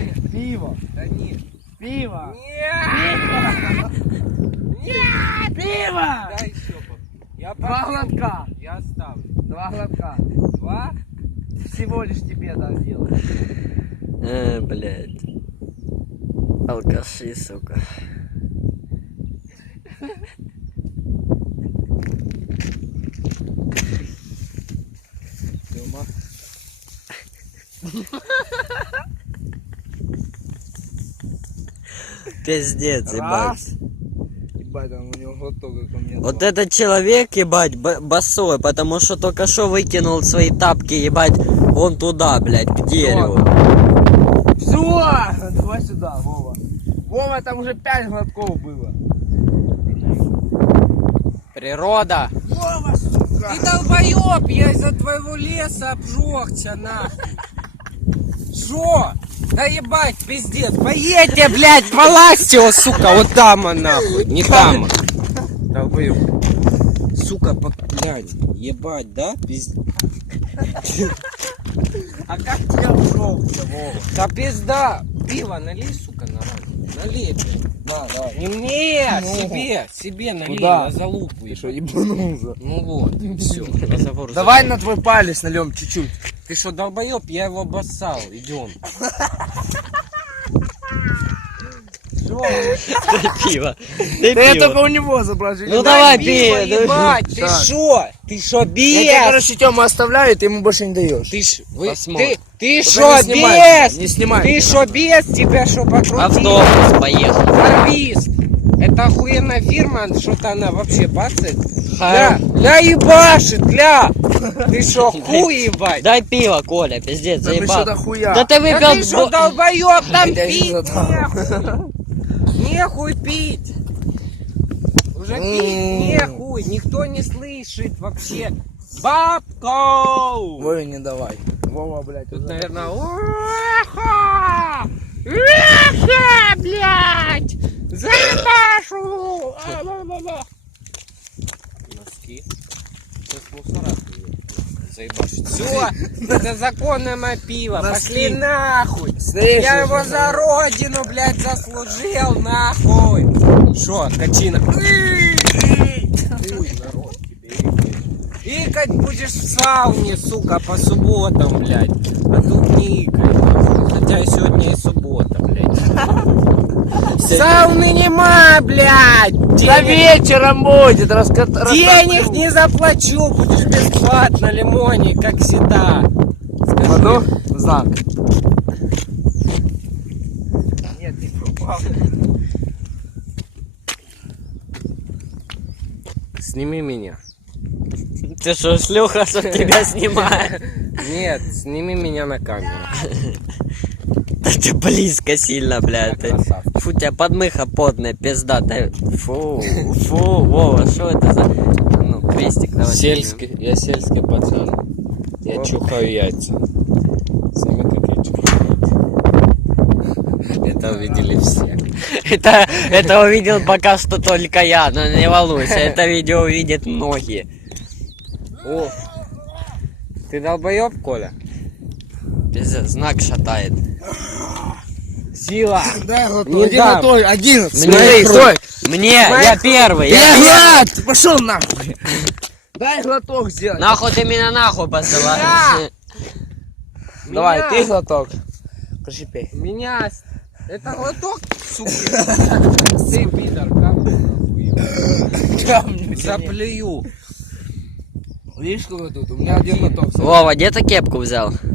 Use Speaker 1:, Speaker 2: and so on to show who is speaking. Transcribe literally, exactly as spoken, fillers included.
Speaker 1: Пиво.
Speaker 2: Да нет.
Speaker 1: Пиво.
Speaker 2: Нет!
Speaker 1: Нет! Пиво!
Speaker 2: Дай еще пока. Я
Speaker 1: Два
Speaker 2: попью.
Speaker 1: глотка.
Speaker 2: Я оставлю.
Speaker 1: Два глотка.
Speaker 2: Два?
Speaker 1: Всего лишь тебе дам делать.
Speaker 3: Э, блядь. Алкаши, сука.
Speaker 2: Тёма.
Speaker 3: Пиздец, ебать.
Speaker 1: Раз. Ебать, там у него глоток, как у меня.
Speaker 3: Вот
Speaker 1: два.
Speaker 3: этот человек, ебать, б- босой, потому что только что выкинул свои тапки, ебать, вон туда, блядь, к дереву.
Speaker 1: Все! Давай сюда, Вова. Вова, там уже пять глотков было.
Speaker 2: Природа.
Speaker 1: Вова, сука!
Speaker 2: Ты долбоёб, я из-за твоего леса обжёгся, нахуй. Шо? Да ебать, пиздец, поедьте, блядь, полазьте его, сука, вот там он, нахуй, не там. Долбоёб. Сука, по... блядь, ебать, да, пиздец.
Speaker 1: А как тебе обжёгся, Вова?
Speaker 2: Да пизда, пиво налей, сука, на раз. Налей, блядь.
Speaker 1: Да, да.
Speaker 2: Не мне,
Speaker 1: Ну.
Speaker 2: себе, себе налей,
Speaker 1: Куда?
Speaker 2: на залупу.
Speaker 1: Ты
Speaker 2: ебать.
Speaker 1: что, ебанулся?
Speaker 2: Ну вот, все, разговор.
Speaker 1: Давай на твой палец нальем чуть-чуть.
Speaker 2: Ты что, долбоёб, я его обоссал, идем.
Speaker 3: Дай пиво. Дай
Speaker 1: Да я
Speaker 3: пиво.
Speaker 1: только у него забрал.
Speaker 3: Ну давай, пей.
Speaker 2: пиво, ебать, ты
Speaker 1: Так.
Speaker 2: шо? Ты шо,
Speaker 1: Я
Speaker 2: без?
Speaker 1: тебе, короче, Тёму оставляю, и ты ему больше не даешь.
Speaker 2: Ты ж, вы,
Speaker 3: Посмотрим.
Speaker 2: ты, ты
Speaker 1: Только
Speaker 2: шо,
Speaker 1: не снимай,
Speaker 2: без?
Speaker 1: не снимай.
Speaker 2: Ты шо, без? Тебя шо покрутил?
Speaker 3: Автобус поехал.
Speaker 2: Фарбист. Это охуенная фирма, что-то она вообще бацает.
Speaker 3: Ха.
Speaker 2: Ля, ля ебашит, ля. Ты шо, хуй ебать?
Speaker 3: Дай пиво, Коля, пиздец,
Speaker 1: Там еще
Speaker 3: заебал.
Speaker 1: дохуя.
Speaker 3: Да ты
Speaker 2: Да
Speaker 3: выпил...
Speaker 2: ты шо,
Speaker 3: бо-
Speaker 2: долбоёб, там
Speaker 1: Я
Speaker 2: пить
Speaker 1: не задам.
Speaker 2: нехуй. Нехуй пить. Уже пить
Speaker 1: М.
Speaker 2: нехуй, никто не слышит вообще. Бабку!
Speaker 1: Вове не давай. Вова, блядь,
Speaker 2: Тут,
Speaker 1: уже.
Speaker 2: наверное, Эха! Эха, блядь! Заебашу! А-ла-ла-ла. Носки. Сейчас мусора заебашить. Все, это законное мое пиво.
Speaker 1: Носки.
Speaker 2: Пошли нахуй.
Speaker 1: Слышишь?
Speaker 2: Я его за родину, блядь, заслужил, нахуй. Шо, качина? Хуй, народ тебе. Икать будешь в сауне, сука, по субботам, блядь. А тут не икай, нахуй. Хотя и сегодня и суббота, блядь. Сауны нема, блядь.
Speaker 1: Да
Speaker 2: Денег,
Speaker 1: вечером будет, раска...
Speaker 2: денег
Speaker 1: раскоплю.
Speaker 2: не заплачу, будешь бесплатно, лимоне, как всегда.
Speaker 1: Воду? Знак. Нет, не пропал.
Speaker 2: Сними меня.
Speaker 3: Ты что, шлюха, что тебя снимает?
Speaker 2: Нет, сними меня на камеру.
Speaker 3: Да ты близко сильно, блядь.
Speaker 2: Я красавчик.
Speaker 3: Фу, у тебя подмыха потная, пизда. Да... Фу, фу, Вова, что это за... Ну, крестик давай.
Speaker 2: Сельский, я сельский пацан. Я
Speaker 1: Вот.
Speaker 2: чухаю яйца. Сними, как я чухаю яйца. Это увидели все.
Speaker 3: Это, это увидел пока что только я, но не волнуйся, это видео увидят многие.
Speaker 2: О, ты долбоёб, Коля?
Speaker 3: Пиздец, знак шатает.
Speaker 2: Сила!
Speaker 1: Дай глоток.
Speaker 2: Не
Speaker 1: Один
Speaker 2: дам.
Speaker 1: глоток, одиннадцать.
Speaker 3: Мне,
Speaker 1: Смотри, стой.
Speaker 3: Мне, я первый, я
Speaker 1: Я
Speaker 3: первый.
Speaker 1: глад! Пошел нахуй. Дай глоток сделать.
Speaker 3: Нахуй ты меня нахуй посылаешь.
Speaker 1: Давай,
Speaker 2: Меня-
Speaker 1: ты глоток. Короче, пей.
Speaker 2: Меня... с- Это глоток, сука. Ты, пидор, камни нахуй. Заплюю.
Speaker 1: Видишь, сколько тут? У меня один глоток.
Speaker 3: Вова, где ты кепку взял?